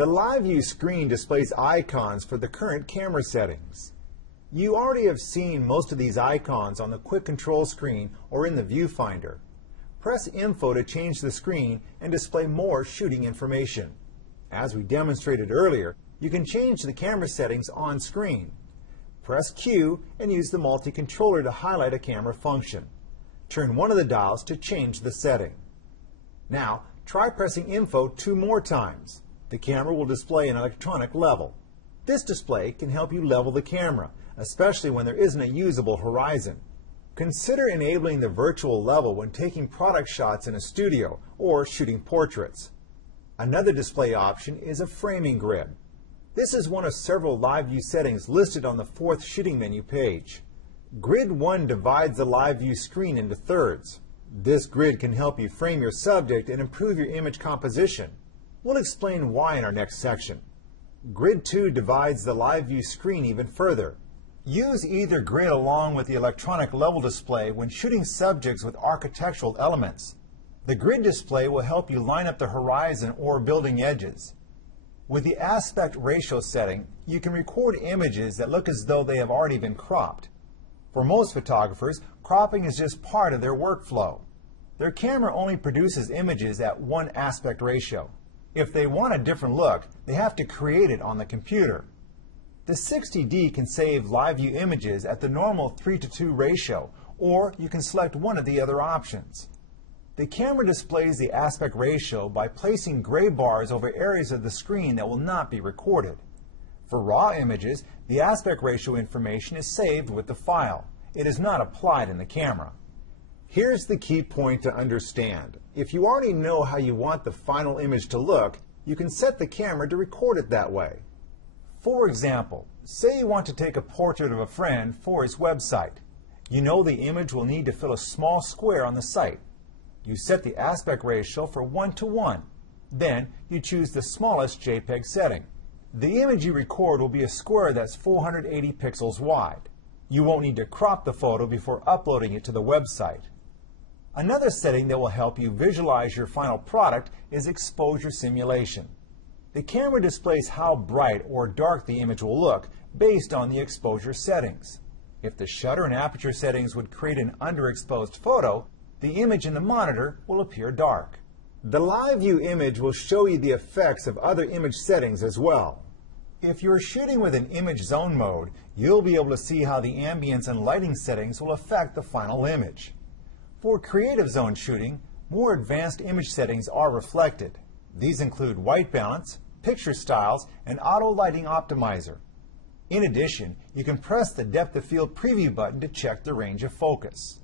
The live view screen displays icons for the current camera settings. You already have seen most of these icons on the quick control screen or in the viewfinder. Press Info to change the screen and display more shooting information. As we demonstrated earlier, you can change the camera settings on screen. Press Q and use the multi-controller to highlight a camera function. Turn one of the dials to change the setting. Now, try pressing Info 2 more times. The camera will display an electronic level. This display can help you level the camera, especially when there isn't a usable horizon. Consider enabling the virtual level when taking product shots in a studio or shooting portraits. Another display option is a framing grid. This is one of several live view settings listed on the 4th shooting menu page. Grid 1 divides the live view screen into thirds. This grid can help you frame your subject and improve your image composition. We'll explain why in our next section. Grid 2 divides the live view screen even further. Use either grid along with the electronic level display when shooting subjects with architectural elements. The grid display will help you line up the horizon or building edges. With the aspect ratio setting, you can record images that look as though they have already been cropped. For most photographers, cropping is just part of their workflow. Their camera only produces images at one aspect ratio. If they want a different look, they have to create it on the computer. The 60D can save live view images at the normal 3:2 ratio, or you can select one of the other options. The camera displays the aspect ratio by placing gray bars over areas of the screen that will not be recorded. For raw images, the aspect ratio information is saved with the file. It is not applied in the camera. Here's the key point to understand. If you already know how you want the final image to look, you can set the camera to record it that way. For example, say you want to take a portrait of a friend for his website. You know the image will need to fill a small square on the site. You set the aspect ratio for 1:1. Then you choose the smallest JPEG setting. The image you record will be a square that's 480 pixels wide. You won't need to crop the photo before uploading it to the website. Another setting that will help you visualize your final product is exposure simulation. The camera displays how bright or dark the image will look based on the exposure settings. If the shutter and aperture settings would create an underexposed photo, the image in the monitor will appear dark. The live view image will show you the effects of other image settings as well. If you're shooting with an image zone mode, you'll be able to see how the ambience and lighting settings will affect the final image. For creative zone shooting, more advanced image settings are reflected. These include white balance, picture styles, and auto lighting optimizer. In addition, you can press the depth of field preview button to check the range of focus.